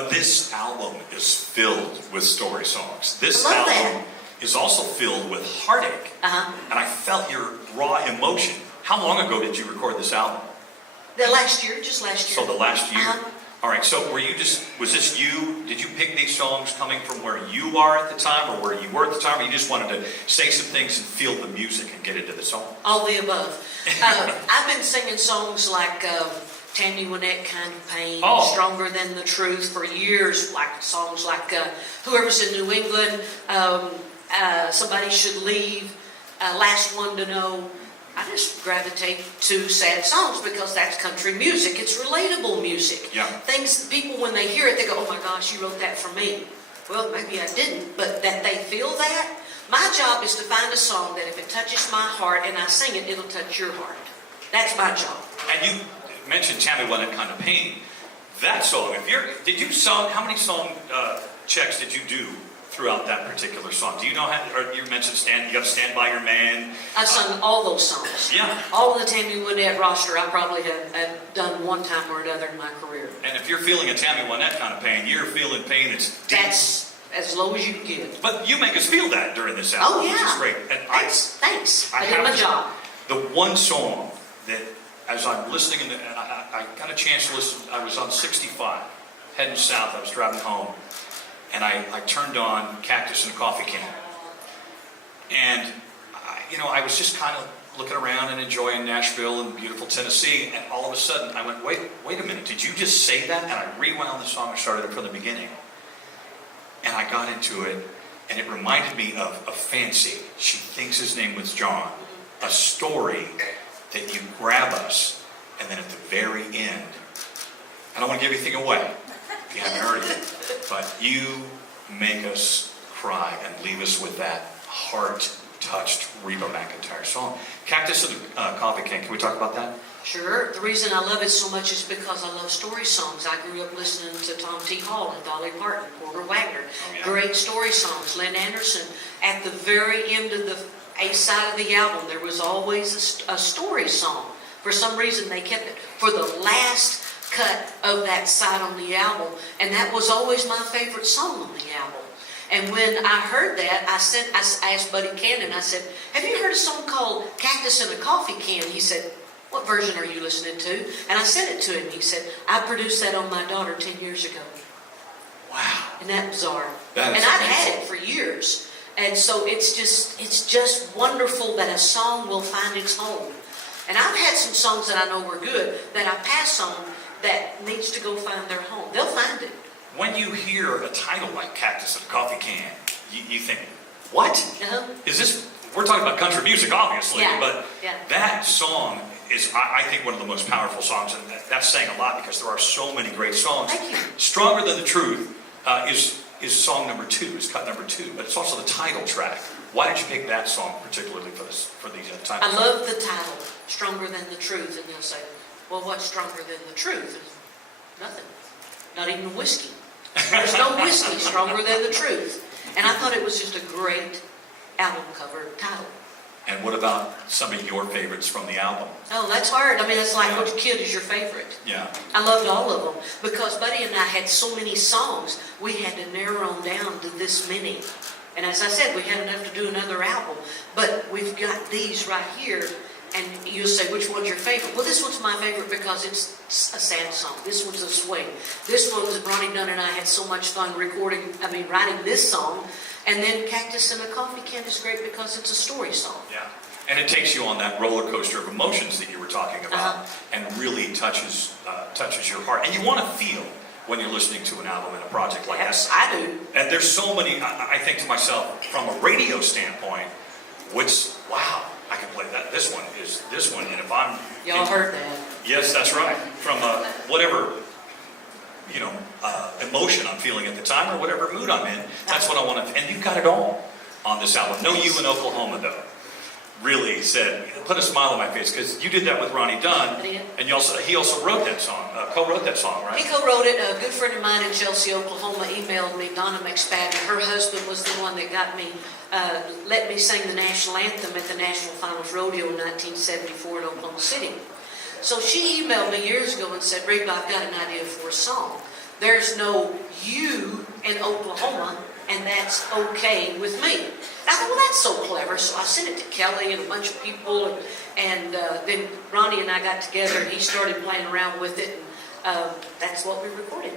But this album is filled with story songs. This I love album that. is also filled with heartache. And I felt your raw emotion. How long ago did you record this album? Last year, just last year. So the last year? Uh-huh. All right, so was this you? Did you pick these songs coming from where you are at the time or where you were at the time? Or you just wanted to say some things and feel the music and get into the song? All the above. I've been singing songs like Tammy Wynette, Kind of Pain, Stronger Than the Truth for years, like songs like Whoever's in New England, Somebody Should Leave, Last One to Know. I just gravitate to sad songs because that's country music. It's relatable music. Yeah. Things, people when they hear it, they go, oh my gosh, you wrote that for me. Well, maybe I didn't, but that they feel that. My job is to find a song that if it touches my heart and I sing it, it'll touch your heart. That's my job. And you mentioned Tammy Wynette, Kind of Pain. That song, how many song checks did you do throughout that particular song? Do you know how, or you mentioned you got to Stand By Your Man. I've sung all those songs. Yeah. All of the Tammy Wynette roster I probably have done one time or another in my career. And if you're feeling a Tammy Wynette kind of pain, you're feeling pain that's deep. That's as low as you can get. But you make us feel that during this album, Oh, yeah. which is great. And Thanks. I did my job. The one song that, as I'm listening, and I got a chance to listen, I was on 65, heading south, I was driving home, and I turned on Cactus and a Coffee Can. And, I was just kind of looking around and enjoying Nashville and beautiful Tennessee, and all of a sudden I went, wait a minute, did you just say that? And I rewound the song and started it from the beginning. And I got into it, and it reminded me of Fancy. She thinks his name was John. A story that you grab us, and then at the very end, I don't want to give anything away if you haven't heard it, but you make us cry and leave us with that heart-touched Reba McEntire song. Cactus and Coffee Can we talk about that? Sure. The reason I love it so much is because I love story songs. I grew up listening to Tom T. Hall and Dolly Parton, Porter Wagner. Oh, yeah. Great story songs. Lynn Anderson. At the very end of the A side of the album, there was always a story song. For some reason, they kept it for the last cut of that side on the album, and that was always my favorite song on the album. And when I heard that, I asked Buddy Cannon, I said, have you heard a song called Cactus in a Coffee Can? He said, what version are you listening to? And I sent it to him. He said, I produced that on my daughter 10 years ago. Wow. Isn't that bizarre? That is and I've amazing. had it for years. And so it's just wonderful that a song will find its home. And I've had some songs that I know were good that I pass on that needs to go find their home. They'll find it. When you hear a title like Cactus and a Coffee Can, you think, what? Uh-huh. Is this, we're talking about country music, obviously, Yeah. but Yeah. that song is, I think, one of the most powerful songs, and that's saying a lot because there are so many great songs. Thank you. Stronger Than the Truth is song number 2, is cut number 2, but it's also the title track. Why did you pick that song particularly for these title I tracks? love the title, Stronger Than the Truth. And they'll say, well, what's stronger than the truth? Nothing. Not even whiskey. There's no whiskey stronger than the truth. And I thought it was just a great album cover title. And what about some of your favorites from the album? Oh, that's hard. I mean, it's like, Yeah. which kid is your favorite? Yeah. I loved all of them because Buddy and I had so many songs, we had to narrow them down to this many. And as I said, we had enough to do another album. But we've got these right here, and you'll say, which one's your favorite? Well, this one's my favorite because it's a sad song. This one's a swing. This one was Ronnie Dunn and I had so much fun writing this song. And then Cactus in a Coffee Can is great because it's a story song. Yeah. And it takes you on that roller coaster of emotions that you were talking about, and really touches your heart. And you want to feel when you're listening to an album and a project like Yes, that. I do. And there's so many, I think to myself, from a radio standpoint, wow, I can play that. This one is this one. And if I'm... Y'all heard that. Yes, that's right. From whatever, emotion I'm feeling at the time or whatever mood I'm in, that's what I want to... And you've got it all on this album. No You in Oklahoma, though, really put a smile on my face, because you did that with Ronnie Dunn, and he also wrote that song, co-wrote that song, right? He co-wrote it. A good friend of mine in Chelsea, Oklahoma, emailed me, Donna McSpadden. Her husband was the one that got me, let me sing the national anthem at the National Finals Rodeo in 1974 in Oklahoma City. So she emailed me years ago and said, Reba, I've got an idea for a song. there's no you in Oklahoma, and that's okay with me. I thought, well, that's so clever. So I sent it to Kelly and a bunch of people, and then Ronnie and I got together, and he started playing around with it, and that's what we recorded.